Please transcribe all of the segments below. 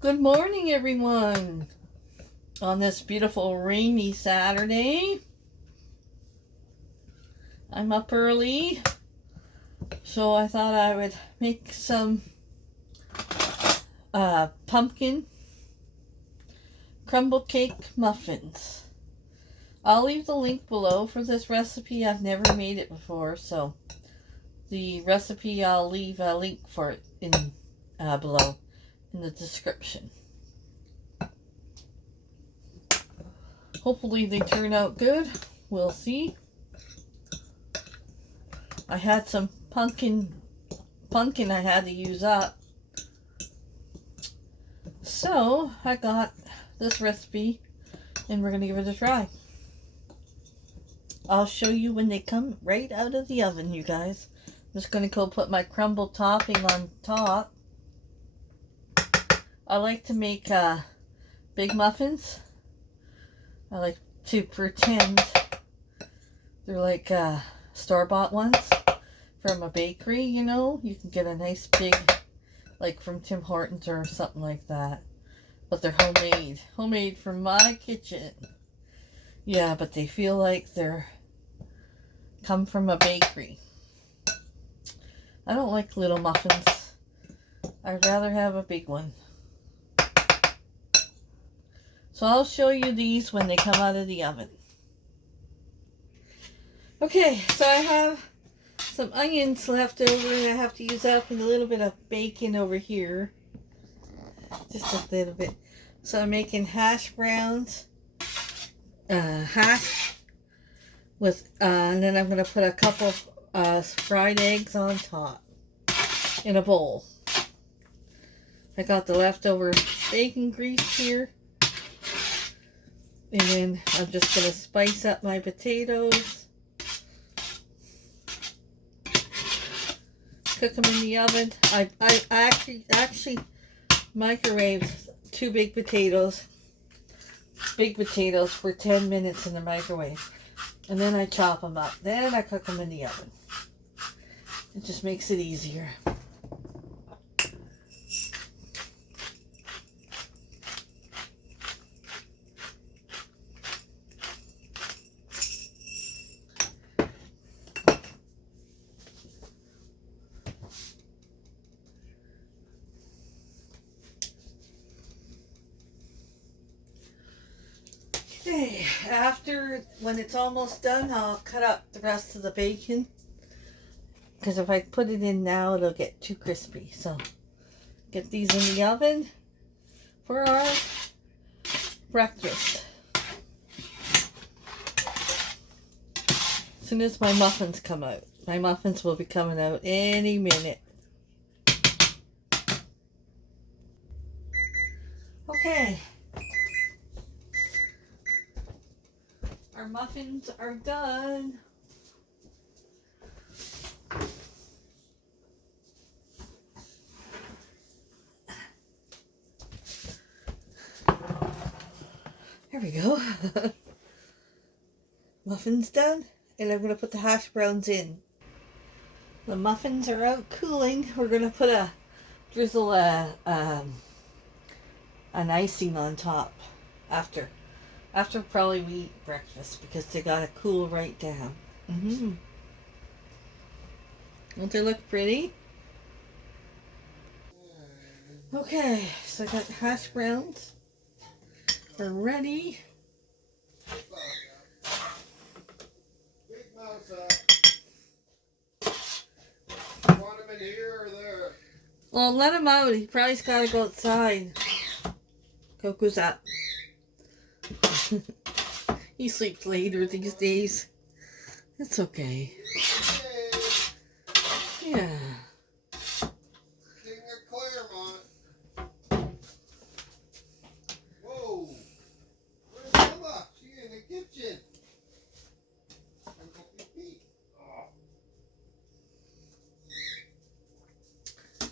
Good morning, everyone, on this beautiful rainy Saturday. I'm up early, so I thought I would make some pumpkin crumble cake muffins. I'll leave the link below for this recipe. I've never made it before, so the recipe, I'll leave a link for it in below in the description. Hopefully they turn out good. We'll see. I had some pumpkin I had to use up. So I got this recipe and we're going to give it a try. I'll show you when they come right out of the oven, you guys. I'm just going to go put my crumble topping on top. I like to make big muffins. I like to pretend they're like store-bought ones from a bakery, you know. You can get a nice big, like from Tim Hortons or something like that. But they're homemade. Homemade from my kitchen. Yeah, but they feel like they're come from a bakery. I don't like little muffins. I'd rather have a big one. So I'll show you these when they come out of the oven. Okay, so I have some onions left over and I have to use up and a little bit of bacon over here. Just a little bit. So I'm making hash browns. Hash with, and then I'm going to put a couple fried eggs on top in a bowl. I got the leftover bacon grease here. And then I'm just going to spice up my potatoes. Cook them in the oven. I actually microwaved two big potatoes. Big potatoes for 10 minutes in the microwave. And then I chop them up. Then I cook them in the oven. It just makes it easier. Okay, when it's almost done, I'll cut up the rest of the bacon. Because if I put it in now, it'll get too crispy. So, get these in the oven for our breakfast. As soon as my muffins come out. My muffins will be coming out any minute. Okay. Our muffins are done. There we go. Muffins done. And I'm going to put the hash browns in. The muffins are out cooling. We're going to drizzle an icing on top after probably we eat breakfast because they got to cool right down. Don't they look pretty? Okay, so I got the hash browns. They're ready. Want him in here or there? Well, let him out. He probably's got to go outside. Coco's up. He sleeps later these days. It's okay. Yeah. King of Claremont. Whoa. Where's Emma? She's in the kitchen.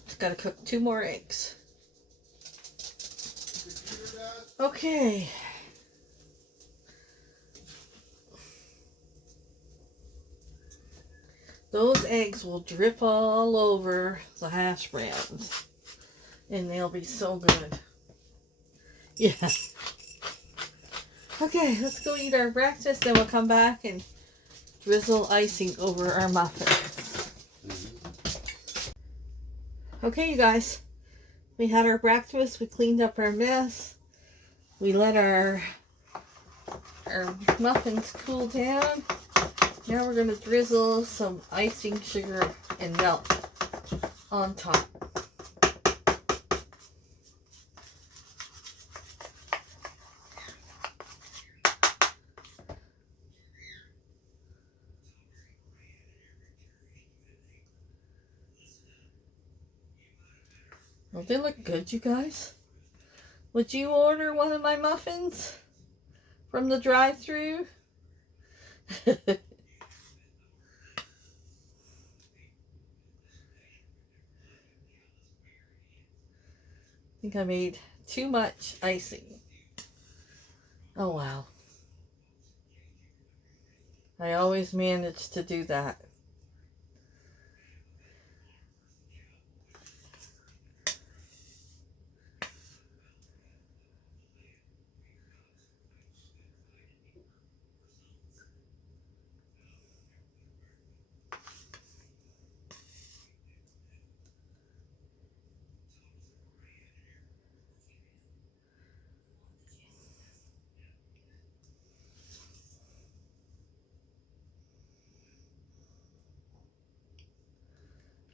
Just got to cook 2 more eggs. Okay. Those eggs will drip all over the hash browns. And they'll be so good. Yeah. Okay, let's go eat our breakfast, then we'll come back and drizzle icing over our muffins. Okay, you guys. We had our breakfast. We cleaned up our mess. We let our muffins cool down. Now we're going to drizzle some icing sugar and milk on top. Well, they look good, you guys. Would you order one of my muffins from the drive-thru? I think I made too much icing. Oh, wow. I always manage to do that.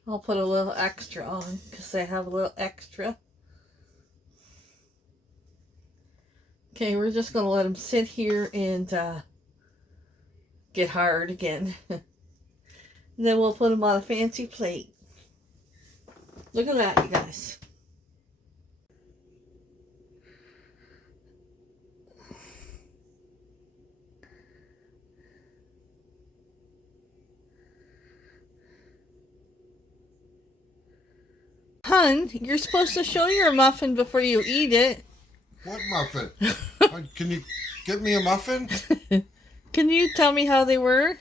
I'll put a little extra on because I have a little extra. Okay, we're just going to let them sit here and get hard again. And then we'll put them on a fancy plate. Look at that, you guys. Hun, you're supposed to show your muffin before you eat it. What muffin? Can you get me a muffin? Can you tell me how they were?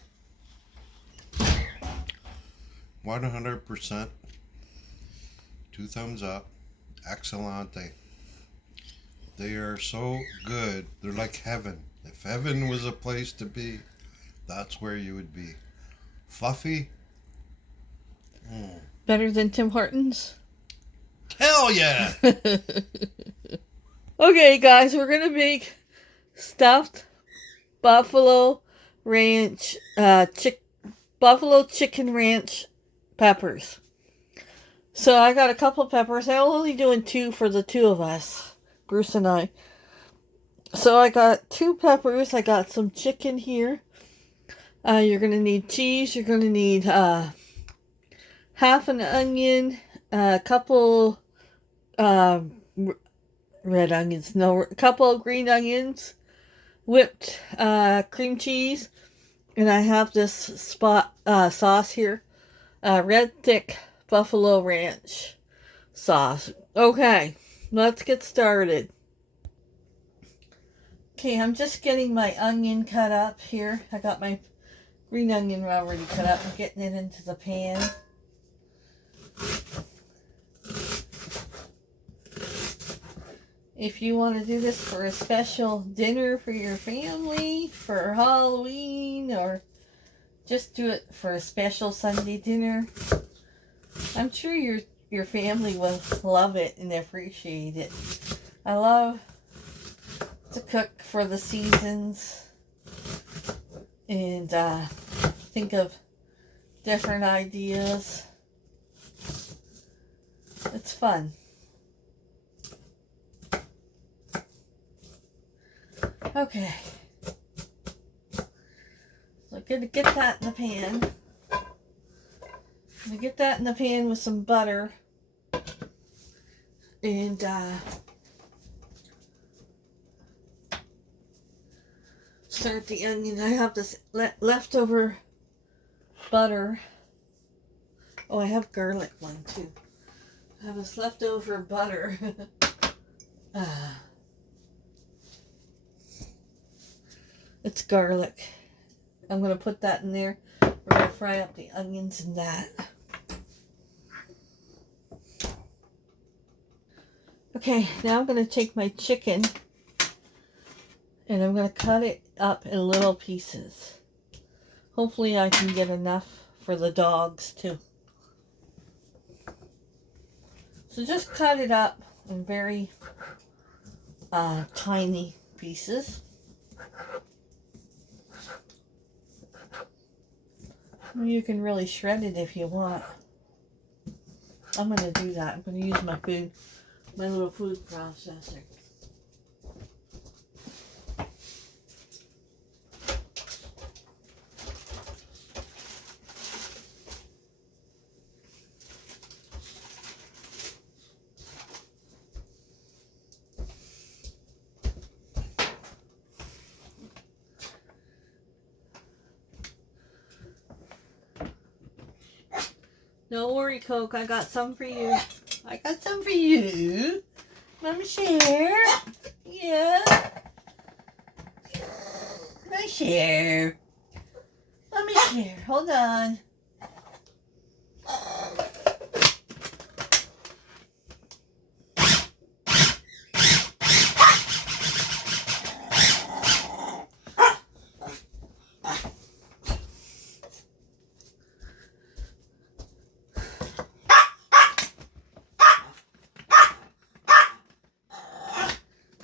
100%. 2 thumbs up. Excellente. They are so good. They're like heaven. If heaven was a place to be, that's where you would be. Fluffy. Better than Tim Hortons? Hell yeah! Okay, guys, we're going to make stuffed buffalo ranch, buffalo chicken ranch peppers. So I got a couple peppers. I'm only doing 2 for the 2 of us, Bruce and I. So I got 2 peppers. I got some chicken here. You're going to need cheese. You're going to need half an onion, a couple red onions, no, a couple green onions, whipped cream cheese, and I have this sauce here, red thick buffalo ranch sauce. Okay, let's get started. Okay, I'm just getting my onion cut up here. I got my green onion already cut up. I'm getting it into the pan. If you want to do this for a special dinner for your family, for Halloween, or just do it for a special Sunday dinner, I'm sure your family will love it and appreciate it. I love to cook for the seasons and think of different ideas. It's fun. Okay. So I'm going to get that in the pan. I'm going to get that in the pan with some butter. And start the onion. I have this leftover butter. Oh, I have garlic one too. I have this leftover butter. It's garlic. I'm going to put that in there. We're going to fry up the onions in that. Okay, now I'm going to take my chicken and I'm going to cut it up in little pieces. Hopefully I can get enough for the dogs too. So just cut it up in very tiny pieces. You can really shred it if you want. I'm going to do that. I'm going to use my little food processor. Don't worry, Coke. I got some for you. I got some for you. Mama share. Yeah. Mama share. Mama share. Hold on.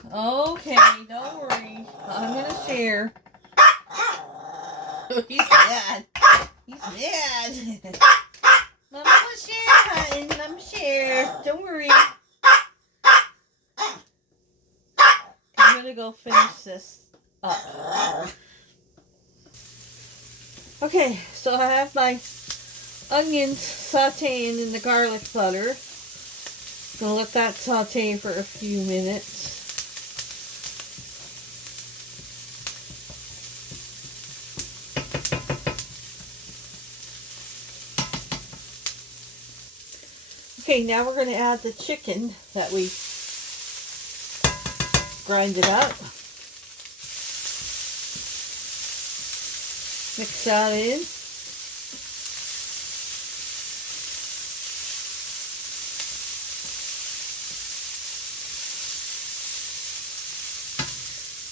Okay, don't worry. I'm gonna share. He's mad. He's mad. Mama will share, honey. Mama share. Don't worry. I'm gonna go finish this up. Okay, so I have my onions sauteing in the garlic butter. Gonna let that saute for a few minutes. Okay, now we're going to add the chicken that we grinded up. Mix that in.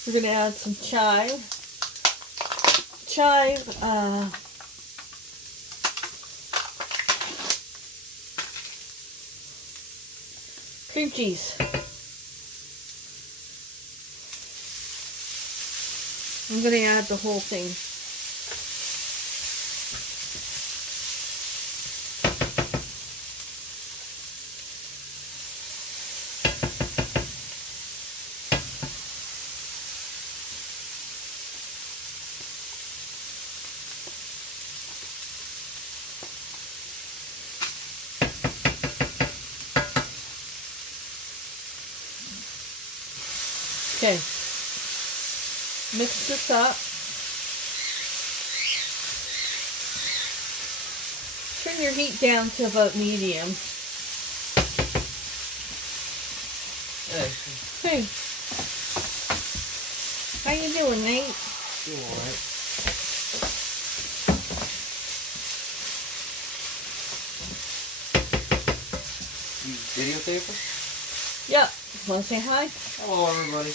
We're going to add some chive. Cream cheese. I'm going to add the whole thing. Okay, mix this up. Turn your heat down to about medium. Hey, how you doing, Nate? Doing alright. You videotaping? Yeah. Want to say hi? Hello, everybody.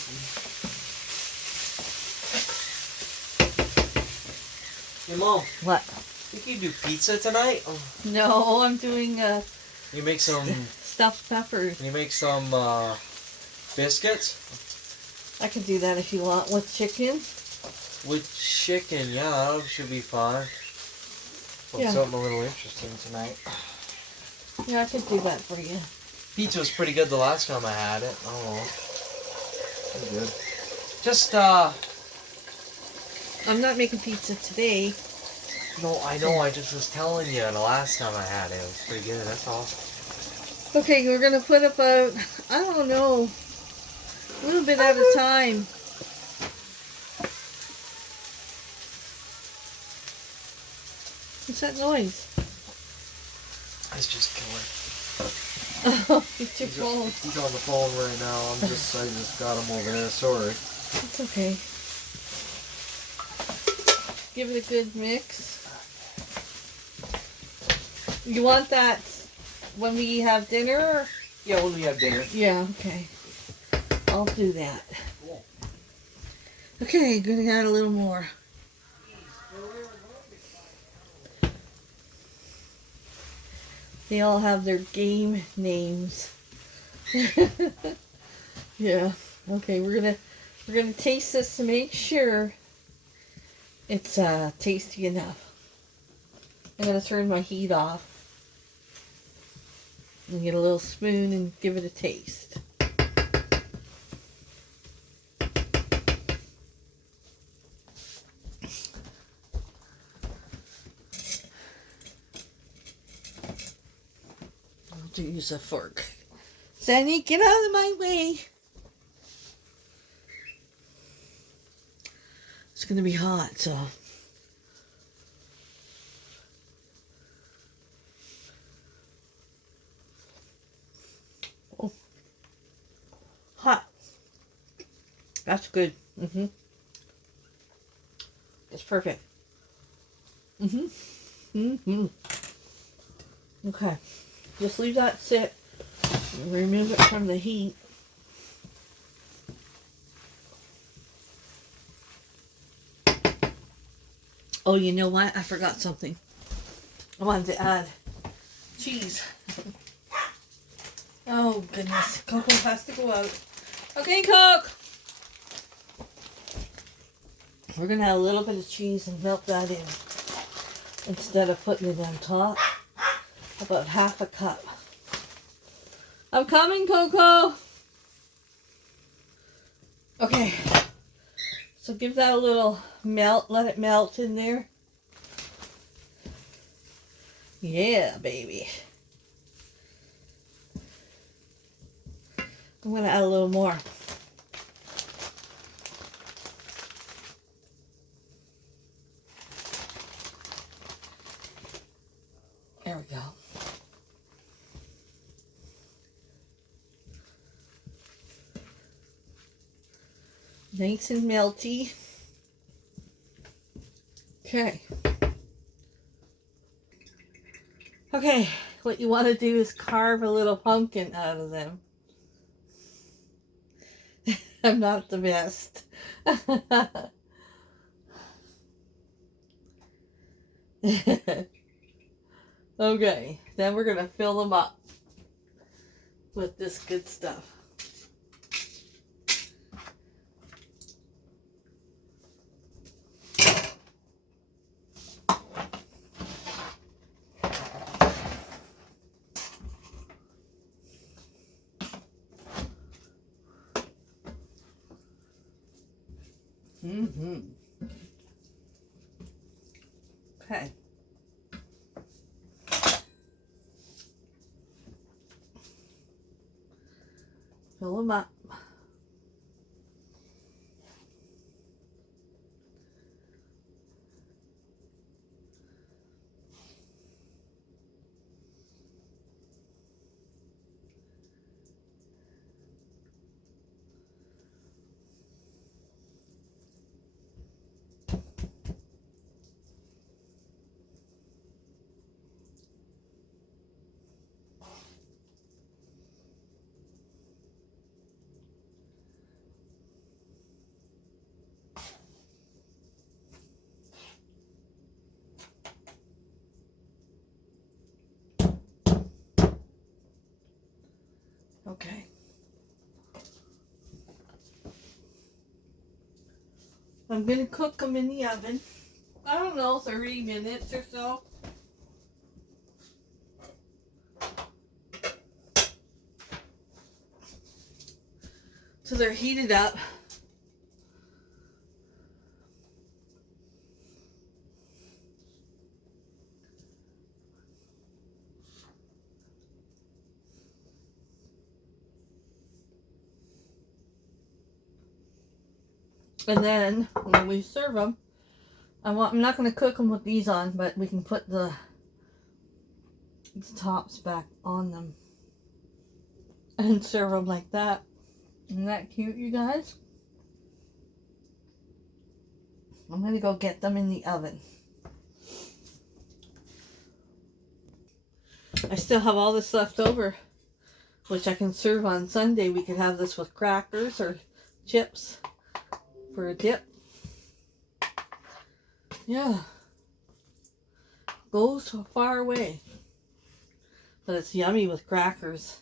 Hey, Mom. What? Think you do pizza tonight? Oh. No, I'm doing You make some. stuffed peppers. Can you make some biscuits? I could do that if you want with chicken. With chicken, yeah, that should be fun. Yeah. Something a little interesting tonight. Yeah, I could do that for you. Pizza was pretty good the last time I had it. I don't know. Pretty good. Just I'm not making pizza today. No, I know. I just was telling you the last time I had it. It was pretty good. That's all. Okay, we're gonna put about, I don't know, a little bit at a time. What's that noise? It's just killer. Oh, it's your phone. He's on the phone right now. I just got him over there. Sorry. It's okay. Give it a good mix. You want that when we have dinner? Yeah, when we have dinner. Yeah, okay. I'll do that. Cool. Okay, gonna add a little more. They all have their game names. Yeah. Okay, we're gonna taste this to make sure it's tasty enough. I'm gonna turn my heat off and get a little spoon and give it a taste. I'll have to use a fork. Sandy, get out of my way. It's gonna be hot, so. Oh. Hot. That's good. Mm-hmm. That's perfect. Mm-hmm. Mm-hmm. Okay. Just leave that sit. Remove it from the heat. Oh, you know what? I forgot something. I wanted to add cheese. Oh, goodness. Coco has to go out. Okay, Coke. We're going to add a little bit of cheese and melt that in. Instead of putting it on top. About half a cup. I'm coming, Coco. Okay. So give that a little melt. Let it melt in there. Yeah, baby. I'm going to add a little more. There we go. Nice and melty. Okay. Okay, what you want to do is carve a little pumpkin out of them. I'm not the best. Okay, then we're going to fill them up with this good stuff. Okay. Fill them up. Okay. I'm going to cook them in the oven. I don't know, 30 minutes or so. So they're heated up. And then when we serve them, I'm not going to cook them with these on, but we can put these tops back on them and serve them like that. Isn't that cute, you guys? I'm going to go get them in the oven. I still have all this left over which I can serve on Sunday. We could have this with crackers or chips for a dip. Yeah. Goes so far away. But it's yummy with crackers.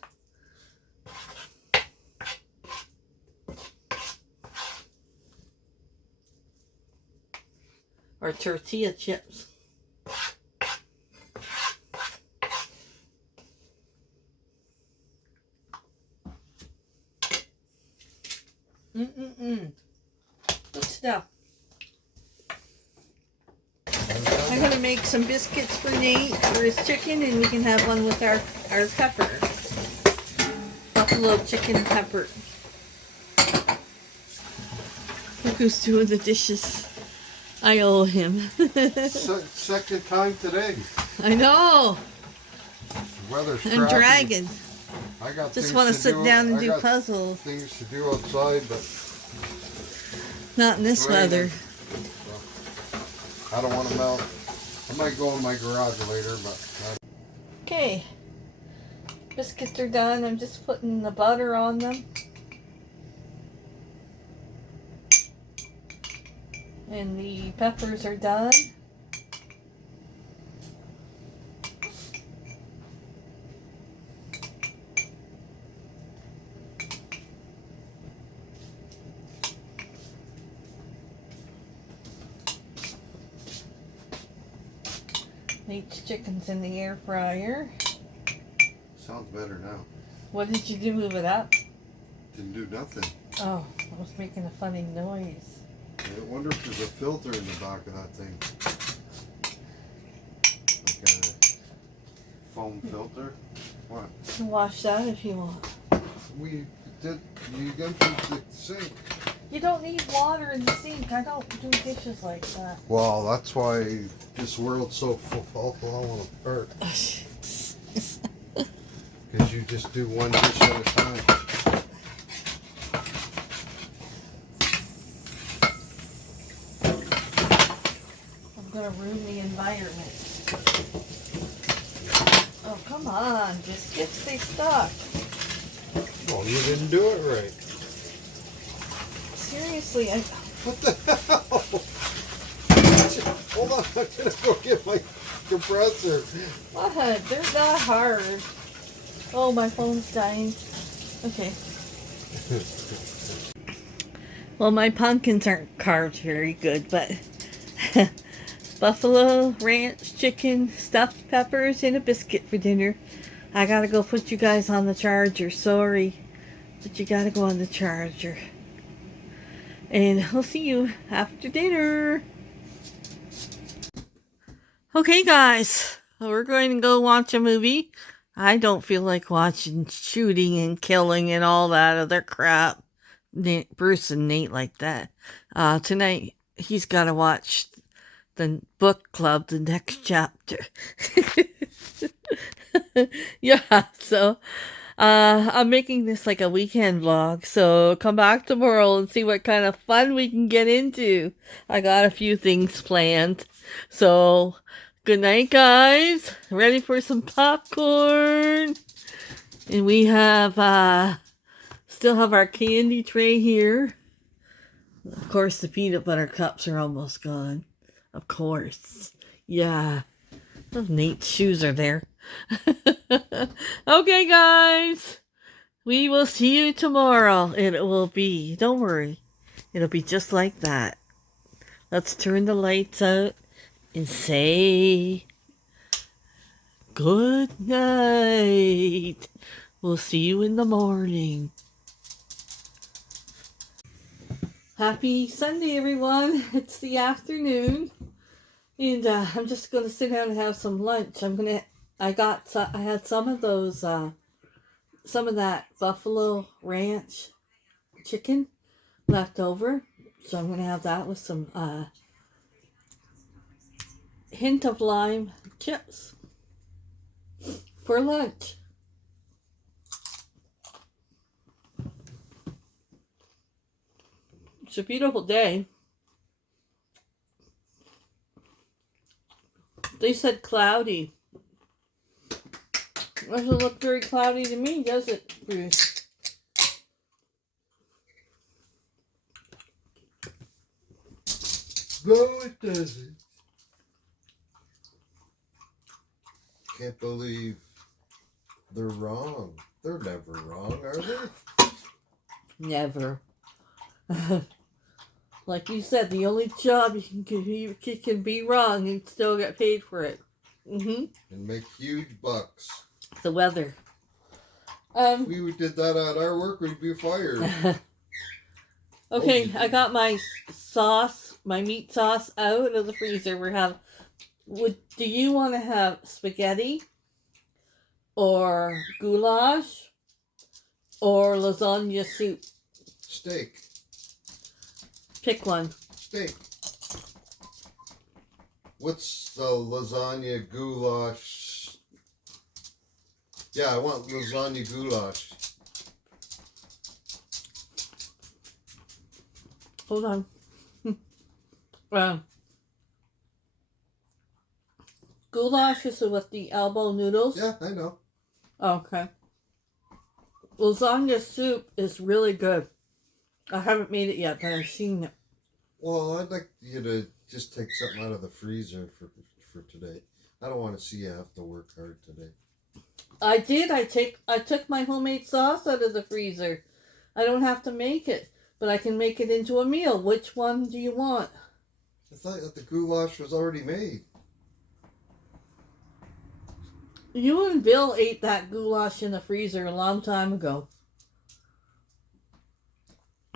Or tortilla chips. Good stuff. I'm going to make some biscuits for Nate for his chicken, and we can have one with our pepper. Buffalo chicken pepper. Look who's doing the dishes. I owe him. Second time today. I know. The weather's And crappy. dragging. I got Just want to sit down and do puzzles. Things to do outside, but Not in this weather. So, I don't want to melt. I might go in my garage later, but. Okay. Biscuits are done. I'm just putting the butter on them. And the peppers are done. Nate's chicken's in the air fryer. Sounds better now. What did you do? Move it up? Didn't do nothing. Oh, I was making a funny noise. I wonder if there's a filter in the back of that thing. Like a foam filter. What? You can wash that if you want. You emptied the sink. You don't need water in the sink. I don't do dishes like that. Well, that's why this world's so falling apart. Because you just do one dish at a time. I'm gonna ruin the environment. Oh, come on. Biscuits, they stuck. Well, you didn't do it right. Seriously, What the hell? Hold on, I'm gonna go get my compressor. what? They're not hard. Oh, my phone's dying. Okay. Well, my pumpkins aren't carved very good, but buffalo ranch chicken, stuffed peppers, and a biscuit for dinner. I gotta go put you guys on the charger. Sorry, but you gotta go on the charger. And I'll see you after dinner. Okay, guys. We're going to go watch a movie. I don't feel like watching shooting and killing and all that other crap. Bruce and Nate like that. Tonight, he's got to watch the book club, the next chapter. Yeah, so I'm making this like a weekend vlog, so come back tomorrow and see what kind of fun we can get into. I got a few things planned. So, good night, guys. Ready for some popcorn. And we have, still have our candy tray here. Of course, the peanut butter cups are almost gone. Of course. Yeah. Oh, Nate's shoes are there. Okay, guys. We will see you tomorrow. It will be, don't worry, it'll be just like that. Let's turn the lights out and say good night. We'll see you in the morning. Happy Sunday, everyone. It's the afternoon. And I'm just going to sit down and have some lunch. I had some of those, some of that buffalo ranch chicken left over. So I'm going to have that with some hint of lime chips for lunch. It's a beautiful day. They said cloudy. Doesn't look very cloudy to me, does it, Bruce? No, it doesn't. Can't believe they're wrong. They're never wrong, are they? Never. Like you said, the only job you can be wrong and still get paid for it. Mm-hmm. And make huge bucks. The weather. If we did that at our work, we'd be fired. Okay, I got my sauce, my meat sauce out of the freezer. Do you want to have spaghetti or goulash or lasagna soup? Steak. Pick one. Steak. What's the lasagna goulash? Yeah, I want lasagna goulash. Hold on. Goulash is with the elbow noodles. Yeah, I know. Okay. Lasagna soup is really good. I haven't made it yet, but I've seen it. Well, I'd like you to just take something out of the freezer for today. I don't want to see you have to work hard today. I did. I took my homemade sauce out of the freezer. I don't have to make it, but I can make it into a meal. Which one do you want? I thought that the goulash was already made. You and Bill ate that goulash in the freezer a long time ago.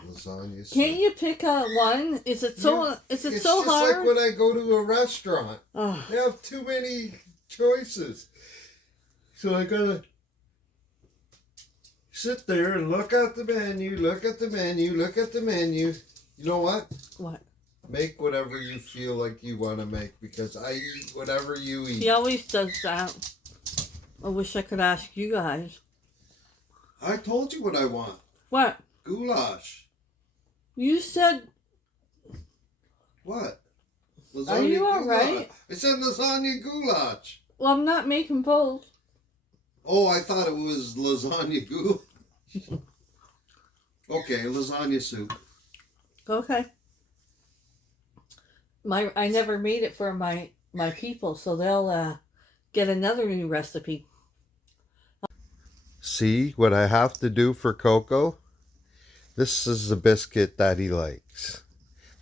Lasagna soup. Can't you pick one? Is it so hard? It's just like when I go to a restaurant. Oh. They have too many choices. So I gotta sit there and look at the menu, look at the menu, look at the menu. You know what? What? Make whatever you feel like you want to make, because I eat whatever you eat. He always does that. I wish I could ask you guys. I told you what I want. What? Goulash. You said... What? Lasagna. Are you alright? I said lasagna goulash. Well, I'm not making both. Oh, I thought it was lasagna goulash. Okay, lasagna soup. Okay. I never made it for my people, so they'll get another new recipe. See what I have to do for Coco? This is the biscuit that he likes.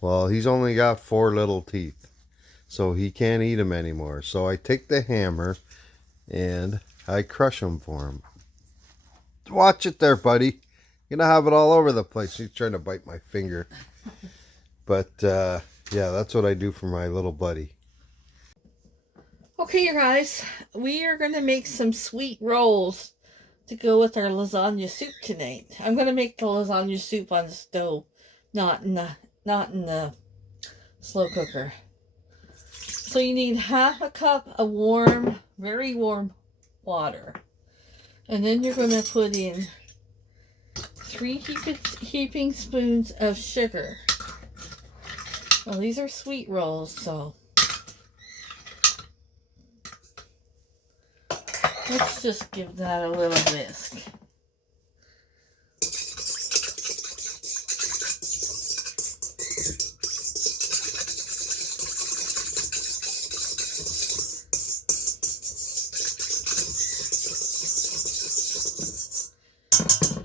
Well, he's only got 4 little teeth, so he can't eat them anymore. So I take the hammer and I crush them for him. Watch it there, buddy. You're gonna have it all over the place. He's trying to bite my finger. But yeah, that's what I do for my little buddy. Okay, you guys, we are going to make some sweet rolls to go with our lasagna soup tonight. I'm going to make the lasagna soup on the stove, not in the slow cooker. So you need half a cup of warm, very warm water. And then you're going to put in 3 heaping spoons of sugar. Well, these are sweet rolls, so let's just give that a little whisk.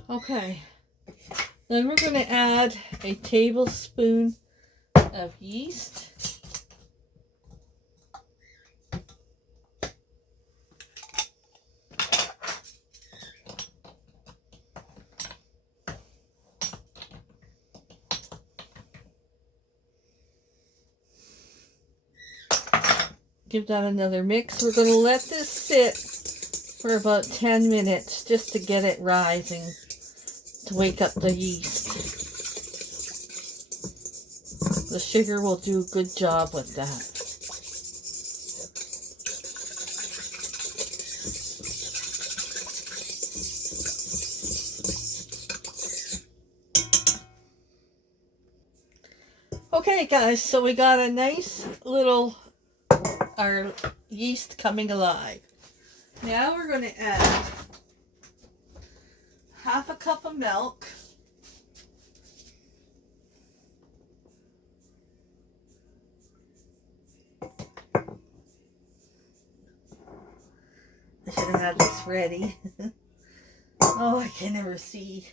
Okay, then we're going to add a tablespoon of yeast. Give that another mix. We're going to let this sit for about 10 minutes just to get it rising, to wake up the yeast. The sugar will do a good job with that. Okay guys, so we got a nice little, our yeast coming alive. Now we're going to add half a cup of milk. I should have had this ready. Oh, I can never see.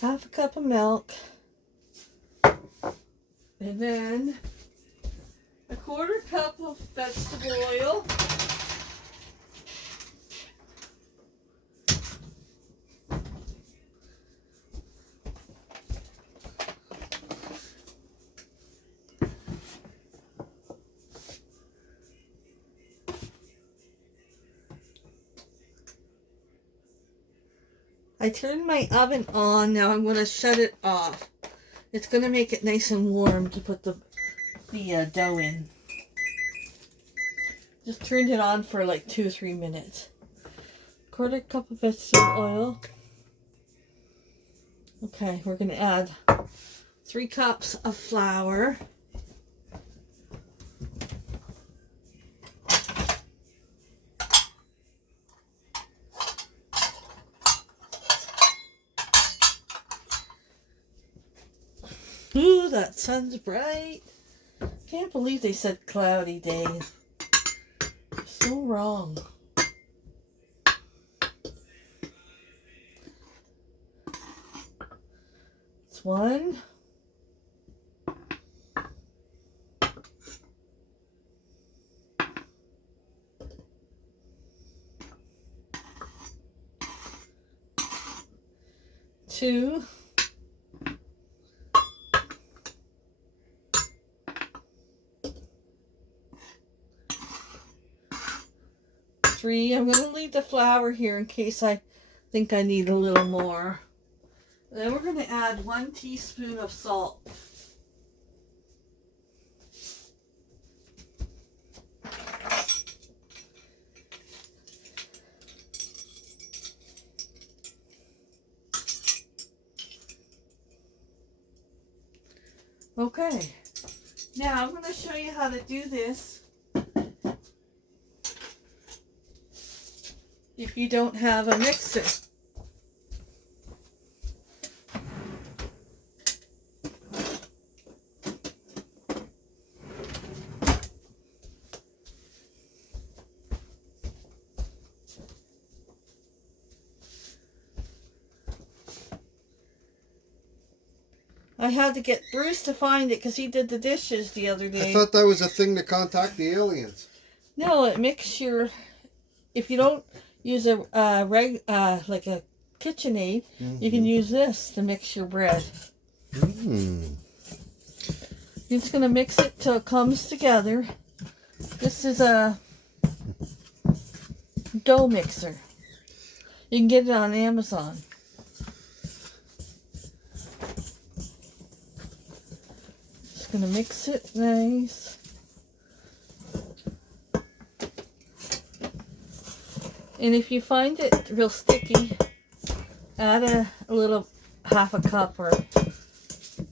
Half a cup of milk, and then a quarter cup of vegetable oil, I turned my oven on. Now I'm going to shut it off. It's going to make it nice and warm to put the dough in. Just turned it on for like 2 or 3 minutes. Quarter cup of vegetable oil. Okay, we're going to add 3 cups of flour. Ooh, that sun's bright. Can't believe they said cloudy day. So wrong. It's 1. 2. 3. I'm going to leave the flour here in case I think I need a little more. Then we're going to add 1 teaspoon of salt. Okay, now I'm going to show you how to do this if you don't have a mixer. I had to get Bruce to find it because he did the dishes the other day. I thought that was a thing to contact the aliens. No, it makes your... If you don't use a like a KitchenAid, you can use this to mix your bread. You're just going to mix it till it comes together. This is a dough mixer. You can get it on Amazon. Just going to mix it nice. And if you find it real sticky, add a little half a cup or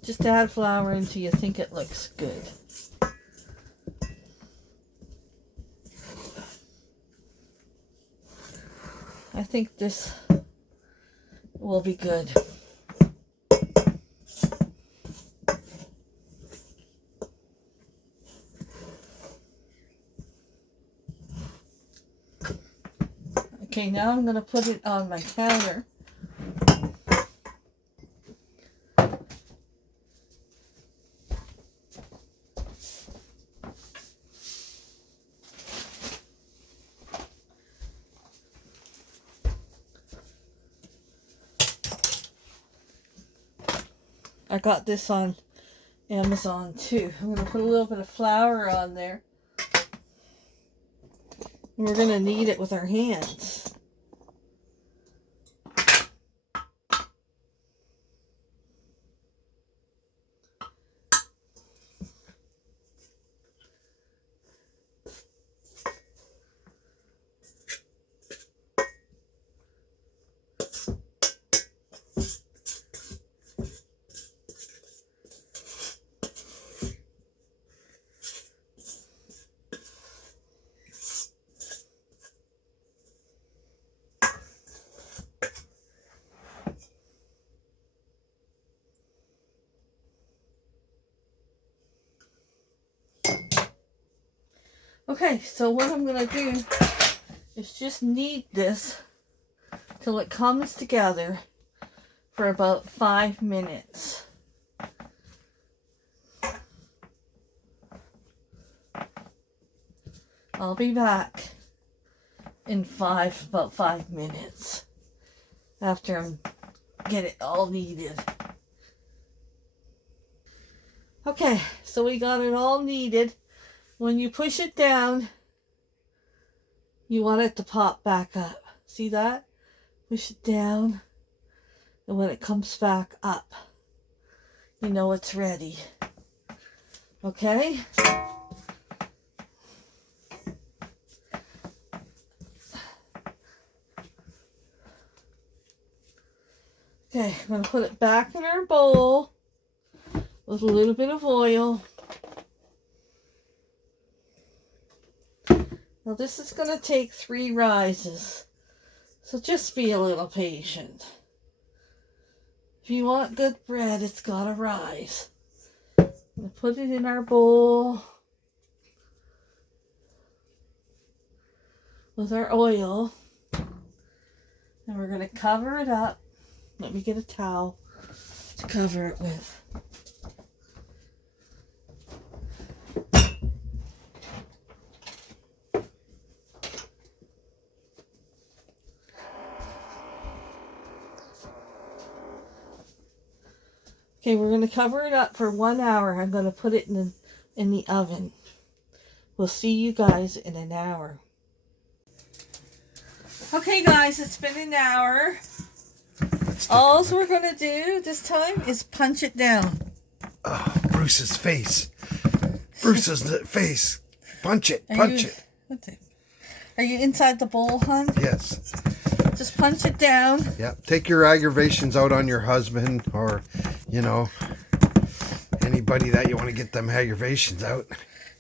just add flour until you think it looks good. I think this will be good. Okay, now I'm going to put it on my counter. I got this on Amazon too. I'm going to put a little bit of flour on there. And we're going to knead it with our hands. Okay, so what I'm going to do is just knead this till it comes together for about 5 minutes. I'll be back in about 5 minutes after I get it all kneaded. Okay, so we got it all kneaded. When you push it down, you want it to pop back up. See that? Push it down, and when it comes back up, you know it's ready. Okay? Okay, I'm going to put it back in our bowl with a little bit of oil. Now this is going to take 3 rises, so just be a little patient. If you want good bread, it's got to rise. I'm going to put it in our bowl with our oil, and we're going to cover it up. Let me get a towel to cover it with. Okay, we're going to cover it up for 1 hour. I'm going to put it in the oven. We'll see you guys in an hour. Okay guys, it's been an hour. All we're going to do this time is punch it down. Oh, Bruce's face. Bruce's face. Punch it. Punch it. Are you inside the bowl, hon? Yes. Just punch it down. Yeah. Take your aggravations out on your husband or, you know, anybody that you want to get them aggravations out.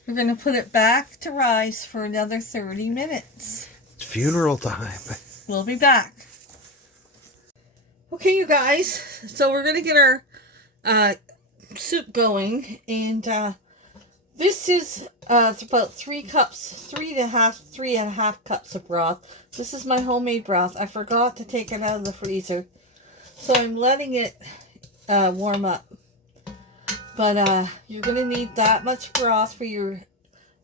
We're going to put it back to rise for another 30 minutes. It's funeral time. We'll be back. Okay, you guys. So we're going to get our soup going. And this is about 3 and a half cups of broth. This is my homemade broth. I forgot to take it out of the freezer, so I'm letting it warm up. But you're gonna need that much broth for your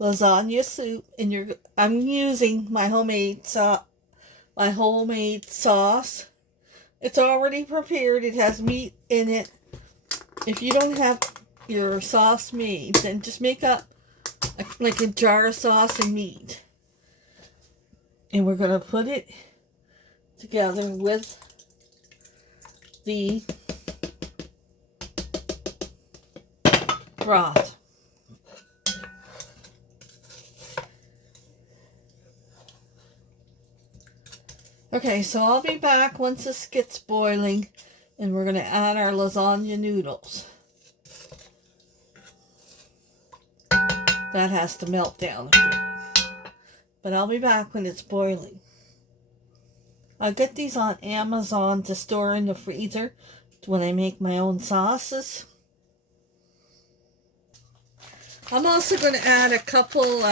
lasagna soup, and I'm using my homemade sauce. It's already prepared. It has meat in it. If you don't have your sauce made, then just make up like a jar of sauce and meat. And we're going to put it together with the broth. Okay, so I'll be back once this gets boiling, and we're going to add our lasagna noodles. That has to melt down a bit. But I'll be back when it's boiling. I get these on Amazon to store in the freezer when I make my own sauces. I'm also going to add a couple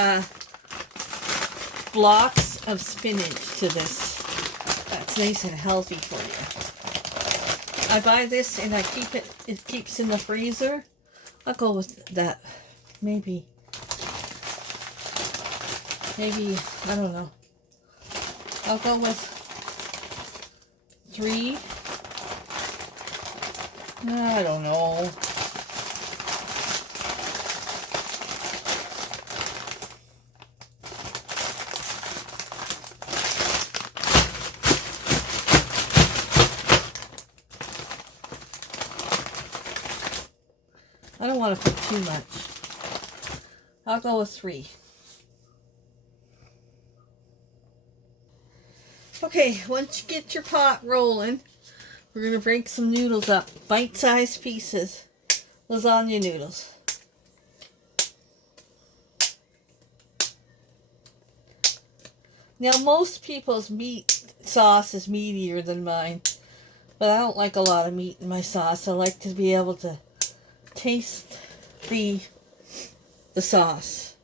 blocks of spinach to this. That's nice and healthy for you. I buy this and I keep it. It keeps in the freezer. I'll go with that. Maybe, I don't know. I'll go with 3. I don't know. I don't want to put too much. I'll go with 3. Okay, once you get your pot rolling, we're going to break some noodles up. Bite-sized pieces. Lasagna noodles. Now, most people's meat sauce is meatier than mine. But I don't like a lot of meat in my sauce. I like to be able to taste the sauce.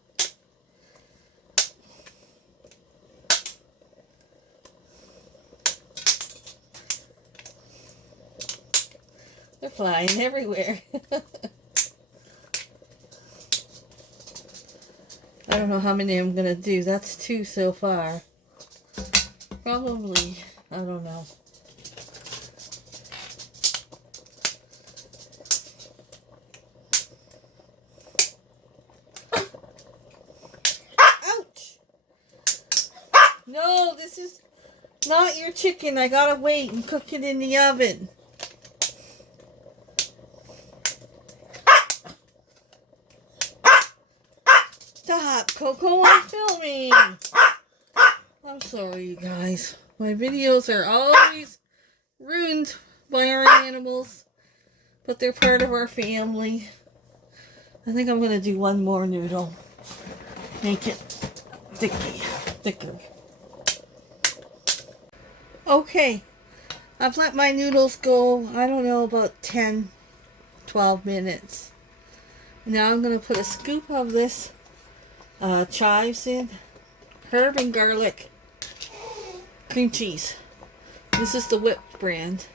They're flying everywhere. I don't know how many I'm going to do. That's 2 so far. Probably, I don't know. Ouch! No, this is not your chicken. I gotta wait and cook it in the oven. Stop, Coco, I'm filming. I'm sorry, you guys. My videos are always ruined by our animals, but they're part of our family. I think I'm going to do one more noodle. Make it thicker. Okay, I've let my noodles go, I don't know, about 10, 12 minutes. Now I'm going to put a scoop of this chives in. Herb and garlic cream cheese. This is the whipped brand.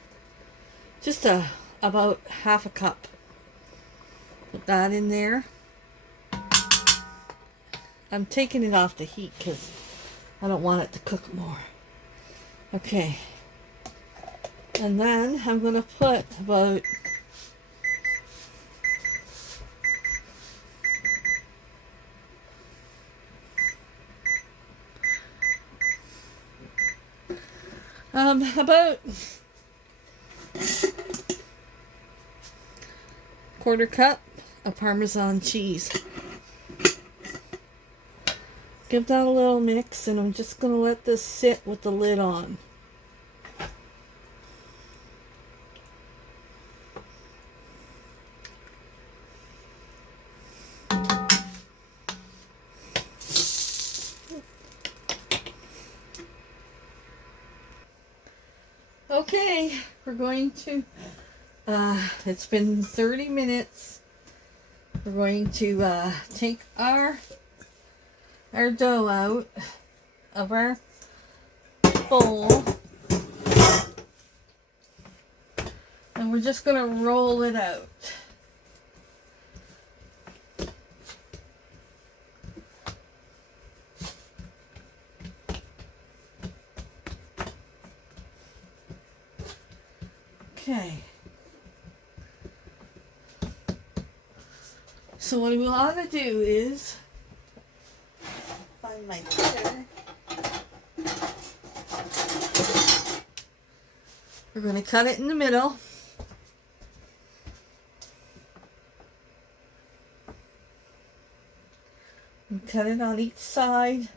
Just about half a cup. Put that in there. I'm taking it off the heat because I don't want it to cook more. Okay. And then I'm going to put about about quarter cup of Parmesan cheese. Give that a little mix, and I'm just going to let this sit with the lid on. Okay, we're going to, it's been 30 minutes. We're going to take our dough out of our bowl. And we're just going to roll it out. Okay. So what we want to do is find my cutter. We're going to cut it in the middle. And cut it on each side.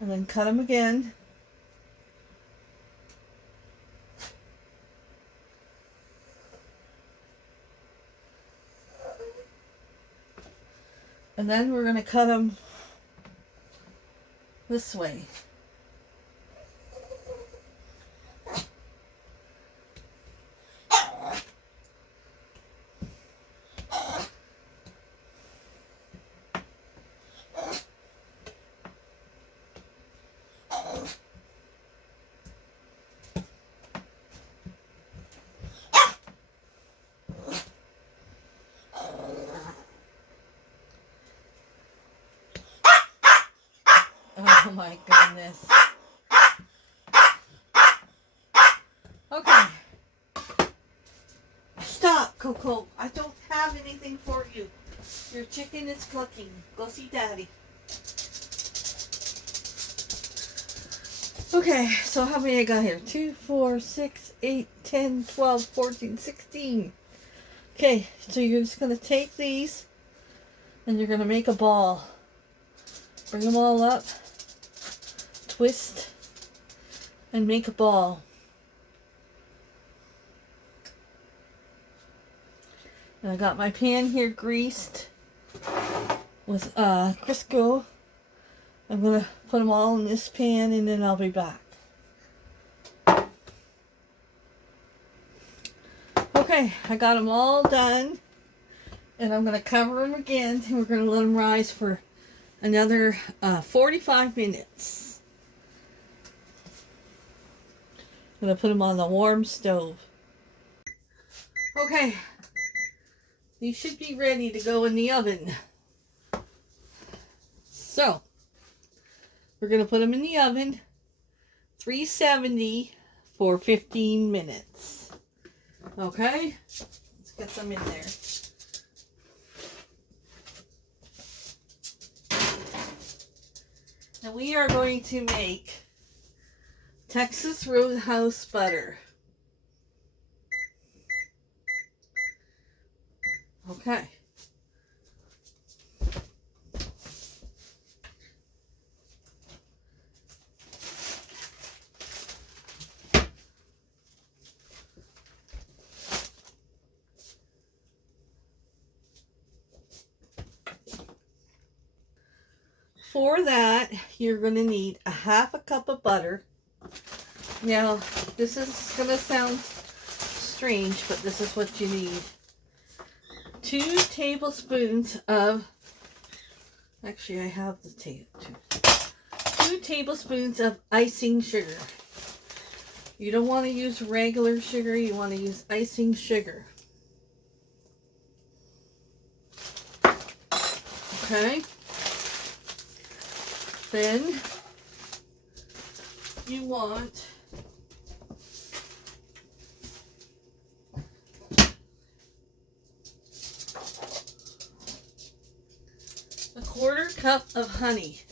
And then cut them again. And then we're going to cut them this way. Oh my goodness. Okay. Stop, Coco. I don't have anything for you. Your chicken is clucking. Go see Daddy. Okay, so how many I got here? 2, 4, 6, 8, 10, 12, 14, 16. Okay, so you're just going to take these and you're going to make a ball. Bring them all up. Twist and make a ball. And I got my pan here greased with Crisco. I'm going to put them all in this pan and then I'll be back. Okay, I got them all done. And I'm going to cover them again and we're going to let them rise for another 45 minutes. gonna put them on the warm stove. Okay, these should be ready to go in the oven. So, we're gonna put them in the oven, 370 for 15 minutes. Okay, let's get them in there. And we are going to make Texas Roadhouse butter. Okay. For that, you're going to need a half a cup of butter. Now, this is going to sound strange, but this is what you need. 2 tablespoons of, actually I have the 2 tablespoons of icing sugar. You don't want to use regular sugar, you want to use icing sugar. Okay. Then you want a 1/4 cup of honey.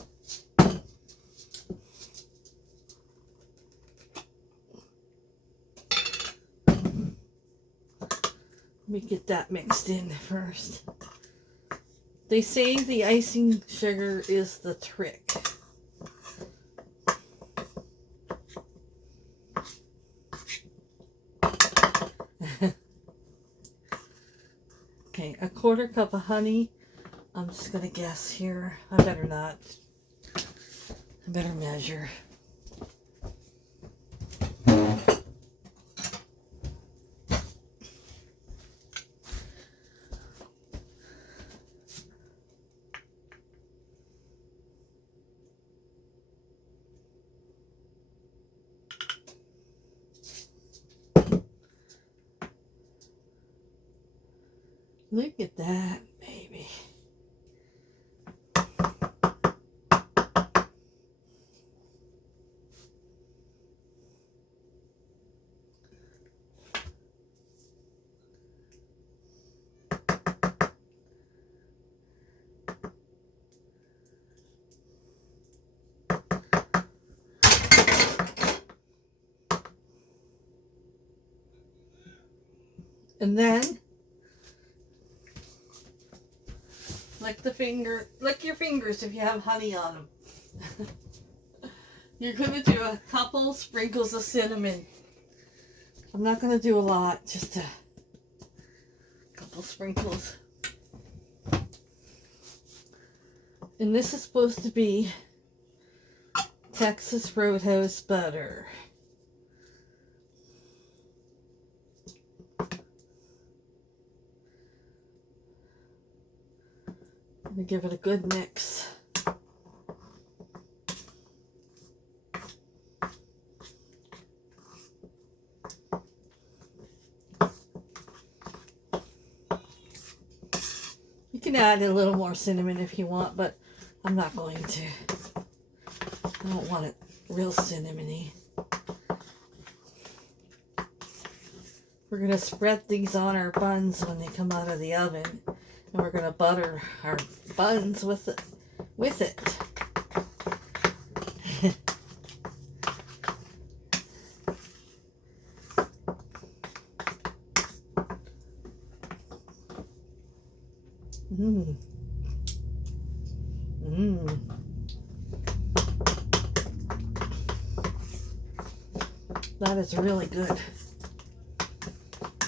Let me get that mixed in first. They say the icing sugar is the trick. Okay, a 1/4 cup of honey. I'm just gonna guess here. I better not. I better measure. Look at that, baby. And then lick your fingers if you have honey on them. You're going to do a couple sprinkles of cinnamon. I'm not going to do a lot, just a couple sprinkles. And this is supposed to be Texas Roadhouse butter. Let me give it a good mix. You can add a little more cinnamon if you want, but I'm not going to. I don't want it real cinnamony. We're going to spread these on our buns when they come out of the oven. And we're going to butter our buns with it. Mmm. Mmm. That is really good.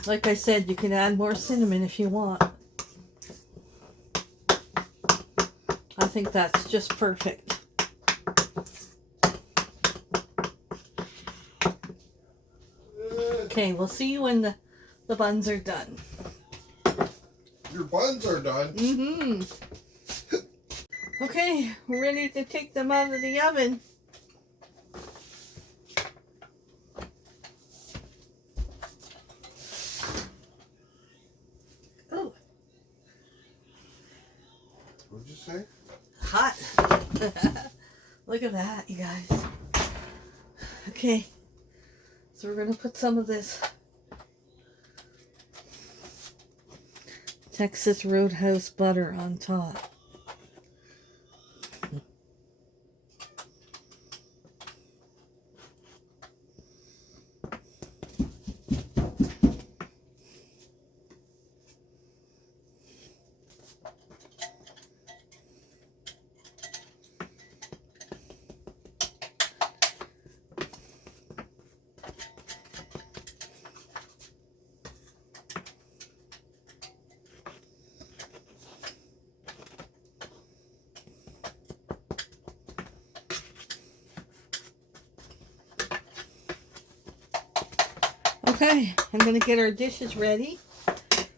Like I said, you can add more cinnamon if you want. I think that's just perfect. Okay, we'll see you when the buns are done. Your buns are done? Mm-hmm. Okay, we're ready to take them out of the oven. What'd you say? Hot. Look at that, you guys. Okay. So we're going to put some of this Texas Roadhouse butter on top. Okay, I'm going to get our dishes ready,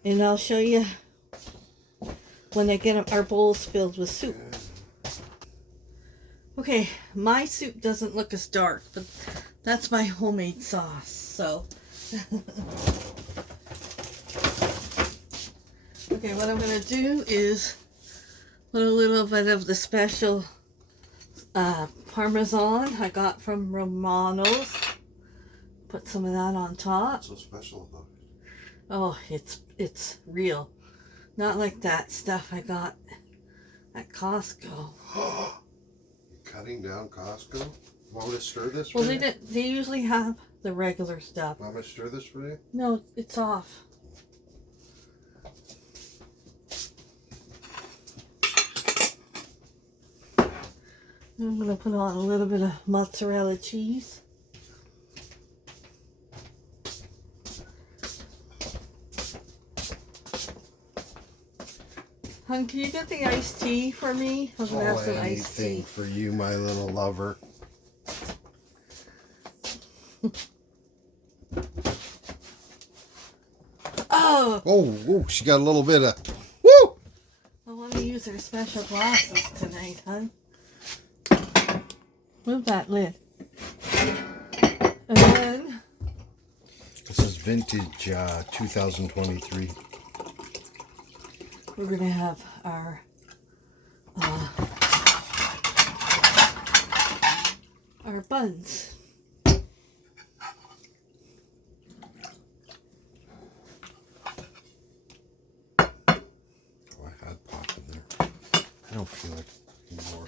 and I'll show you when I get our bowls filled with soup. Okay, my soup doesn't look as dark, but that's my homemade sauce, so. Okay, what I'm going to do is put a little bit of the special Parmesan I got from Romano's. Put some of that on top. What's so special about it? Oh, it's real. Not like that stuff I got at Costco. You're cutting down Costco? Want me to stir this for Well, you? they usually have the regular stuff. Want me to stir this for you? No, it's off. I'm going to put on a little bit of mozzarella cheese. Hon, can you get the iced tea for me? I'm going to have some iced tea. For you, my little lover. Oh! Oh, she got a little bit of... Woo! I want to use her special glasses tonight, hon. Move that lid. And then... This is vintage 2023. we're going to have our buns. I had pop in there. I don't feel like more.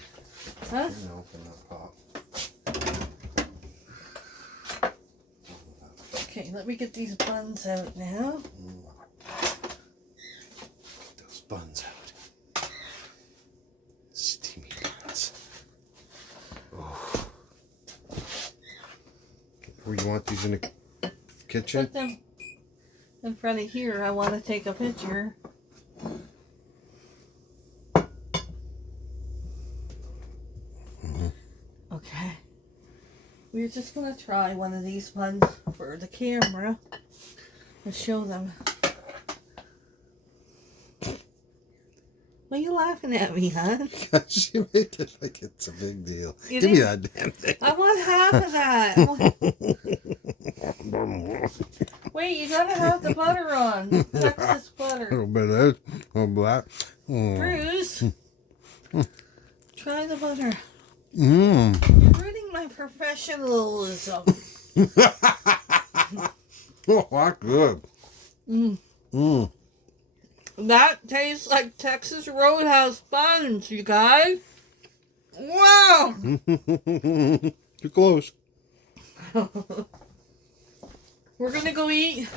Huh? You know, open that pop. Okay, let me get these buns out now. Get those buns out. Steamy buns. Oh. Where you want these in the kitchen? Put them in front of here. I want to take a picture. Okay. We're just going to try one of these ones for the camera and show them. Why are you laughing at me, huh? She made it like it's a big deal. You Give me think- that damn thing. I want half of that. Wait, you gotta have the butter on. Texas A butter. little bit of this, a little black. Bruce, try the butter. Mmm. You're ruining my professionalism. Oh, that's good. Mm. Mmm. That tastes like Texas Roadhouse buns, you guys. Wow. Too close. We're gonna go eat.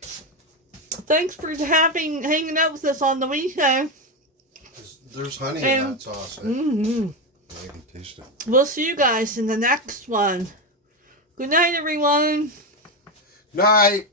Thanks for hanging out with us on the weekend. There's honey in And- that sauce. Mm-hmm. I can taste it. We'll see you guys in the next one. Good night, everyone. Night.